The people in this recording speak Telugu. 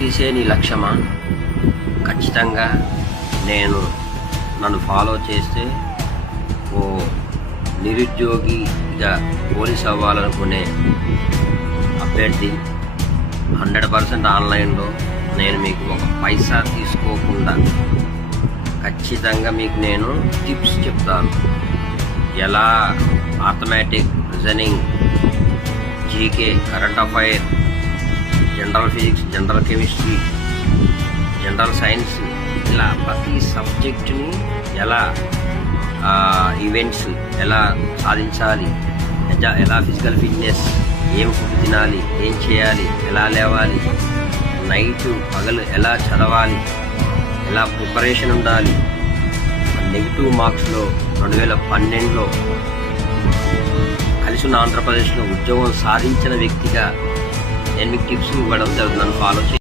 తీసే నీ లక్ష్యమా? ఖచ్చితంగా నన్ను ఫాలో చేస్తే ఓ నిరుద్యోగిగా పోలీస్ అవ్వాలనుకునే అభ్యర్థి 100% ఆన్లైన్లో నేను మీకు ఒక పైసా తీసుకోకుండా ఖచ్చితంగా మీకు నేను టిప్స్ చెప్తాను. ఎలా arithmetic, reasoning, GK, current affair, general physics, general chemistry, general science, ఇలా ప్రతి సబ్జెక్టుని ఎలా ఈవెంట్స్ ఎలా సాధించాలి, ఎలా ఫిజికల్ ఫిట్నెస్, ఏం ఫుడ్ తినాలి, ఏం చేయాలి, ఎలా లేవాలి, నైట్ పగలు ఎలా చదవాలి, ఎలా ప్రిపరేషన్ ఉండాలి, నెగిటివ్ మార్క్స్లో 2012లో కలిసి ఉన్న ఆంధ్రప్రదేశ్లో ఉద్యోగం సాధించిన వ్యక్తిగా నేను మీకు టిప్స్ ఇవ్వడం జరుగుతుంది. ఫాలో చేయండి.